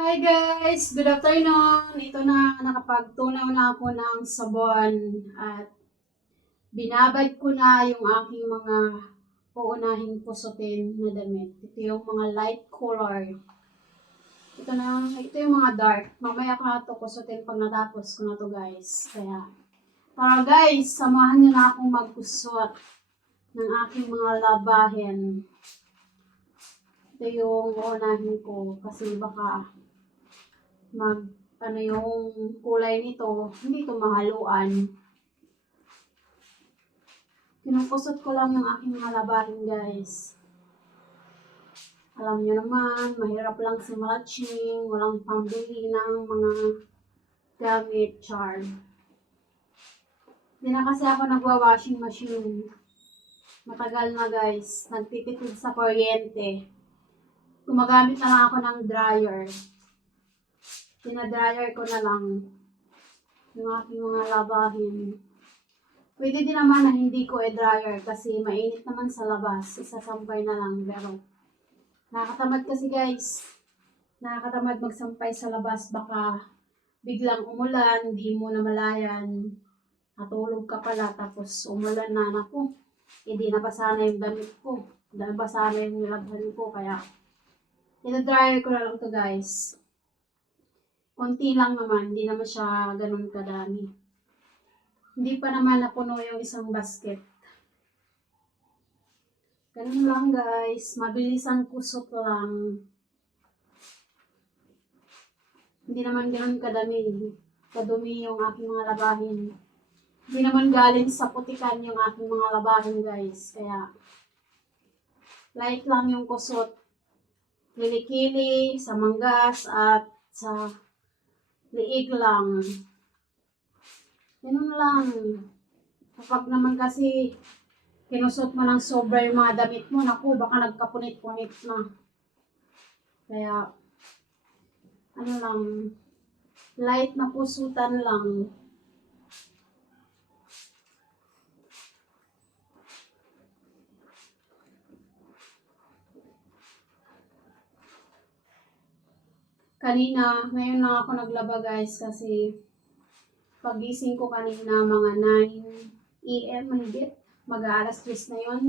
Hi guys! Good afternoon! Ito na, nakapagtunaw na ako ng sabon at binabad ko na yung aking mga uunahin kusutin na damit. Ito yung mga light color. Ito yung mga dark. Mamaya ko na ito kusutin pag natapos ko na ito guys. Kaya, tara guys, samahan niyo na akong magkusot ng aking mga labahin. Ito yung uunahin ko kasi baka yung kulay nito, hindi ito mahaluan. Kinukusot ko lang yung aking mga labahin, guys. Alam niyo naman, mahirap lang si matching, walang pambili ng mga gamit, char. Hindi na kasi ako nagwa-washing machine. Matagal na, guys. Nagtitipid sa kuryente. Gumagamit na lang ako ng dryer. Pinadryer ko na lang yung aking mga labahin. Pwede din naman na hindi ko i-dryer kasi mainit naman sa labas. Isasampay na lang. Pero nakakatamad kasi guys. Nakakatamad magsampay sa labas. Baka biglang umulan, hindi mo na malayan. Natulog ka pala tapos umulan na. Naku, hindi nabasa na yung damit ko. Hindi nabasa na yung nilabhan ko. Kaya i-dryer ko na lang to guys. Konti lang naman, hindi naman siya ganun kadami. Hindi pa naman napuno yung isang basket. Ganun lang guys, mabilisan kusot lang. Hindi naman ganun kadumi yung aking mga labahin. Hindi naman galing sa putikan yung aking mga labahin guys. Kaya, light lang yung kusot. Kilikili, sa manggas, at sa liig lang. Ganun lang. Kapag naman kasi kinusot mo ng sobra yung mga damit mo, naku, baka nagkapunit-punit na. Kaya, ano lang, light na kusutan lang. Ngayon lang ako naglaba guys kasi pagising ko kanina mga 9 AM mahigit, mag-aalas 3 na yun.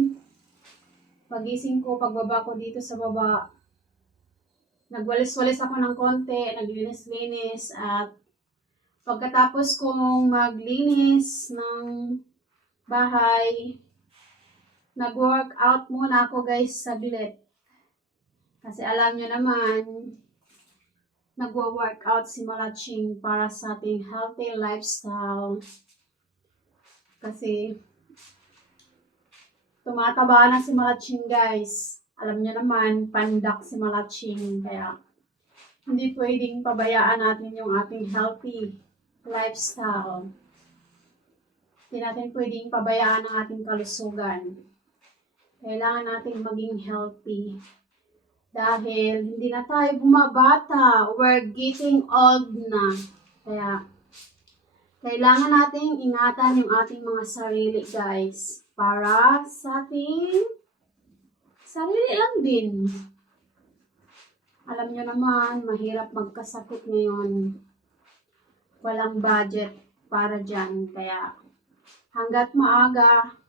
Pagising ko, pagbaba ko dito sa baba, nagwalis-walis ako ng konti, naglinis-linis, at pagkatapos kong maglinis ng bahay, nag-workout muna ako guys saglit. Kasi alam nyo naman, nagwa-workout si Malaching para sa ating healthy lifestyle. Kasi tumataba na si Malaching guys. Alam niyo naman, pandak si Malaching. Kaya hindi pwedeng pabayaan natin yung ating healthy lifestyle. Hindi natin pwedeng pabayaan ang ating kalusugan. Kailangan natin maging healthy. Dahil hindi na tayo bumabata. We're getting old na. Kaya, kailangan nating ingatan yung ating mga sarili, guys. Para sa ating sarili lang din. Alam nyo naman, mahirap magkasakit ngayon. Walang budget para dyan. Kaya, hanggat maaga,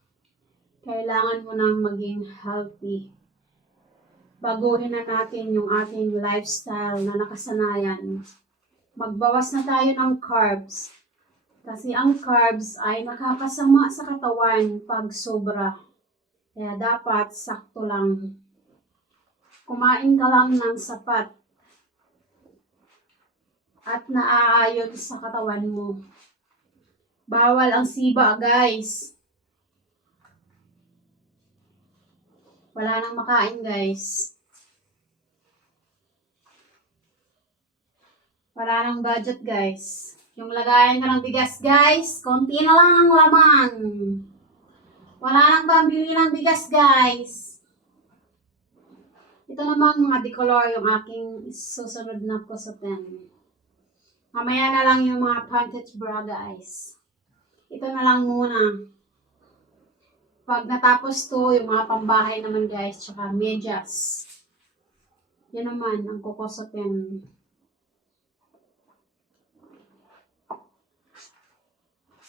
kailangan mo nang maging healthy. Baguhin na natin yung ating lifestyle na nakasanayan. Magbawas na tayo ng carbs. Kasi ang carbs ay nakakasama sa katawan pag sobra. Kaya dapat sakto lang. Kumain ka lang ng sapat at naaayon sa katawan mo. Bawal ang siba, guys. Wala nang makain, guys. Wala nang budget, guys. Yung lagayan ka ng bigas, guys, konti na lang ang laman. Wala nang pambili ng bigas, guys. Ito namang mga decolor yung aking susunod na kusutin. Mamaya na lang yung mga pantage bra, guys. Ito na lang muna. Pag natapos to, yung mga pambahay naman, guys, tsaka medyas. Yan naman ang kukusutin.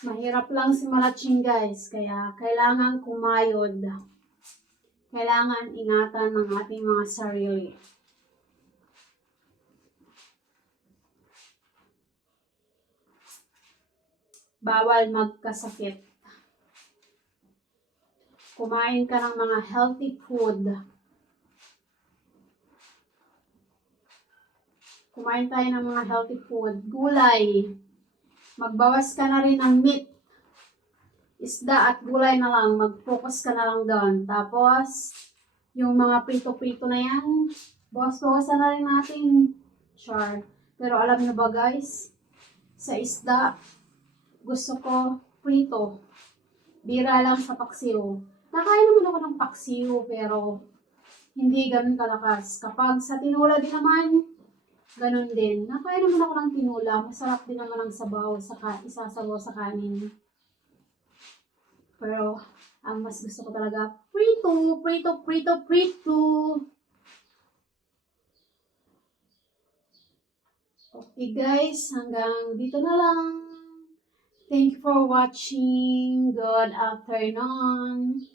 Mahirap lang si Malatsing guys, kaya kailangan kumayod. Kailangan ingatan ng ating mga sarili. Bawal magkasakit. Kumain ka ng mga healthy food. Kumain tayo ng mga healthy food. Gulay. Magbawas ka na rin ng meat. Isda at gulay na lang. Mag-focus ka na lang doon. Tapos, yung mga prito-prito na yan, bawas-bawasan na rin natin. Char. Pero alam nyo ba guys, sa isda, gusto ko prito. Bira lang sa paksiw. Nakain naman ako ng paksiw, pero hindi ganun kalakas. Kapag sa tinula din naman, ganun din. Nakain naman ako ng tinula. Masarap din naman ang sabaw, isasabaw sa kanin. Pero, ang mas gusto ko talaga, prito, prito, prito, prito. Okay guys, hanggang dito na lang. Thank you for watching. Good afternoon.